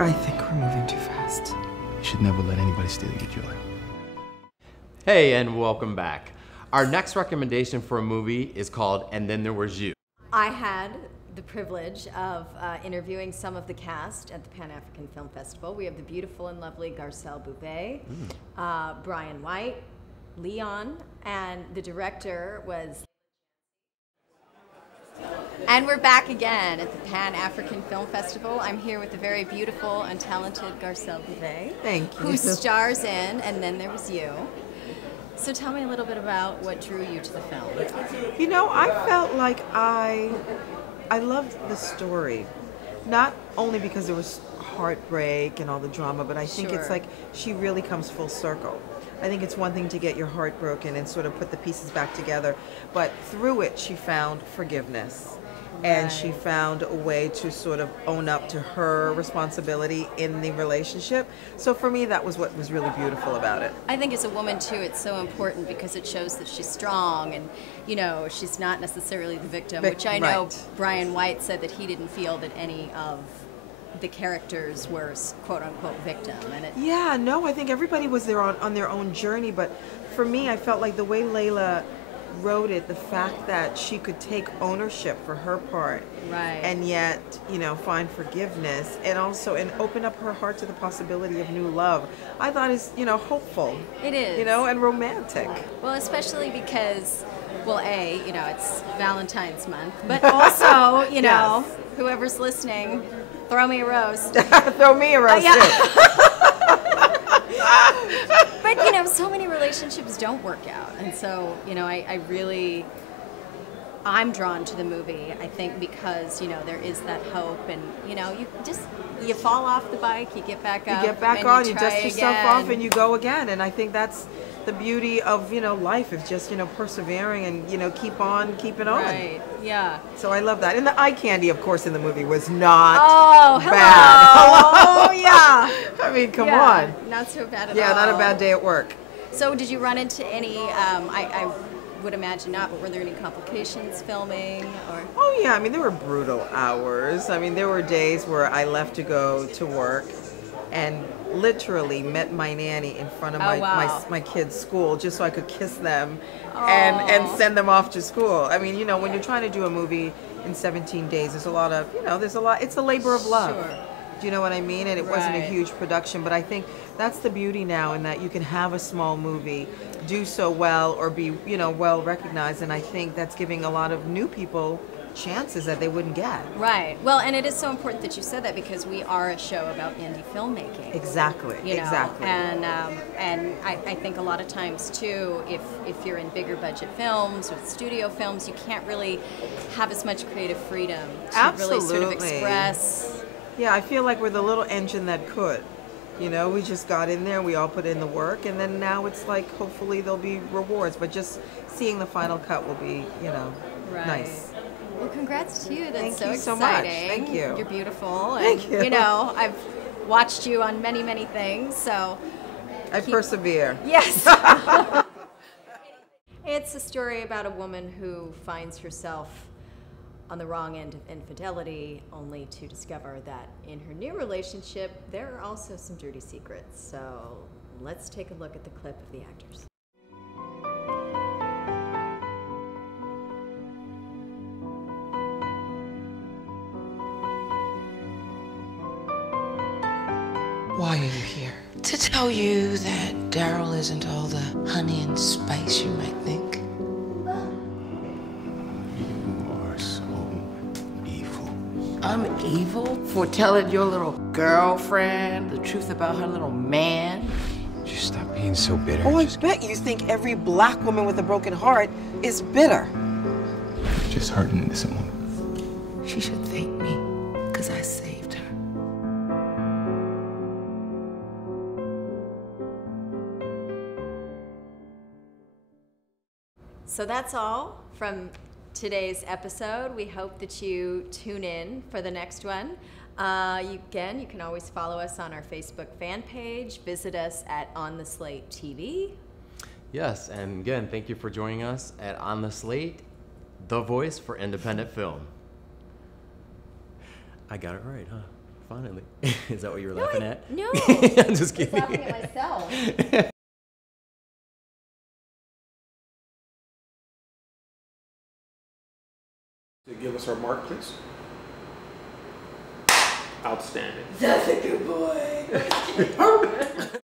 I think we're moving too fast. You should never let anybody steal your joy. Hey, and welcome back. Our next recommendation for a movie is called And Then There Was You. I had the privilege of interviewing some of the cast at the Pan-African Film Festival. We have the beautiful and lovely Garcelle Beauvais, Brian White, Leon, and the director was... And we're back again at the Pan-African Film Festival. I'm here with the very beautiful and talented Garcelle Beauvais. Thank you. Who stars in And Then There Was You. So tell me a little bit about what drew you to the film. You know, I felt like I loved the story. Not only because there was heartbreak and all the drama, but I think it's like she really comes full circle. I think it's one thing to get your heart broken and sort of put the pieces back together, but through it she found forgiveness. And she found a way to sort of own up to her responsibility in the relationship. So for me, that was what was really beautiful about it. I think as a woman, too, it's so important because it shows that she's strong and, you know, she's not necessarily the victim, which I know Brian White said that he didn't feel that any of the characters were quote-unquote victim. And yeah, no, I think everybody was there on their own journey. But for me, I felt like the way Layla wrote it, the fact that she could take ownership for her part and yet, you know, find forgiveness and also open up her heart to the possibility of new love, I thought is, you know, hopeful. It is. You know, and romantic. Well, especially because, well, A, you know, it's Valentine's month, but also, you know, whoever's listening, throw me a rose. Throw me a rose, too. But, you know, so many relationships don't work out. And so, you know, I'm drawn to the movie, I think, because, you know, there is that hope and, you know, you fall off the bike, you get back up. You get back on, you dust yourself off again. and you go again. And I think that's the beauty of, you know, life is just, you know, persevering and, you know, keep on keeping on. Right, yeah. So I love that. And the eye candy, of course, in the movie was not bad. Hello. Oh, yeah. I mean, come on. Not so bad at all. Yeah, not a bad day at work. So did you run into any, I would imagine not, but were there any complications filming? Or? Oh, yeah. I mean, there were brutal hours. I mean, there were days where I left to go to work and literally met my nanny in front of my kids' school just so I could kiss them and send them off to school. I mean, you know, when you're trying to do a movie in 17 days, there's a lot of, you know, it's a labor of love. Sure. Do you know what I mean? And it wasn't a huge production, but I think that's the beauty now in that you can have a small movie do so well or be, you know, well recognized, and I think that's giving a lot of new people chances that they wouldn't get. Right. Well, and it is so important that you said that because we are a show about indie filmmaking. Exactly. You know? Exactly. And I think a lot of times too, if you're in bigger budget films or studio films, you can't really have as much creative freedom to really sort of express. Yeah, I feel like we're the little engine that could. You know, we just got in there, we all put in the work, and then now it's like, hopefully there'll be rewards, but just seeing the final cut will be, you know, nice. Well, congrats to you. That's Thank you so so much. exciting. Thank you. You're beautiful. And, Thank you. You know, I've watched you on many, many things, so. I persevere. Yes. It's a story about a woman who finds herself on the wrong end of infidelity, only to discover that in her new relationship, there are also some dirty secrets. So let's take a look at the clip of the actors. Why are you here? To tell you that Daryl isn't all the honey and spice you might think. I'm evil for telling your little girlfriend the truth about her little man? Just stop being so bitter. Oh, I bet you think every black woman with a broken heart is bitter. Just hurting innocent woman. She should thank me, because I saved her. So that's all from today's episode. We hope that you tune in for the next one. You can always follow us on our Facebook fan page. Visit us at On the Slate TV. Yes, and again, thank you for joining us at On the Slate, the voice for independent film. I got it right, huh? funny. Is that what you were laughing at? No. I'm just I was kidding. laughing at myself. Give us our mark, please. Outstanding. That's a good boy.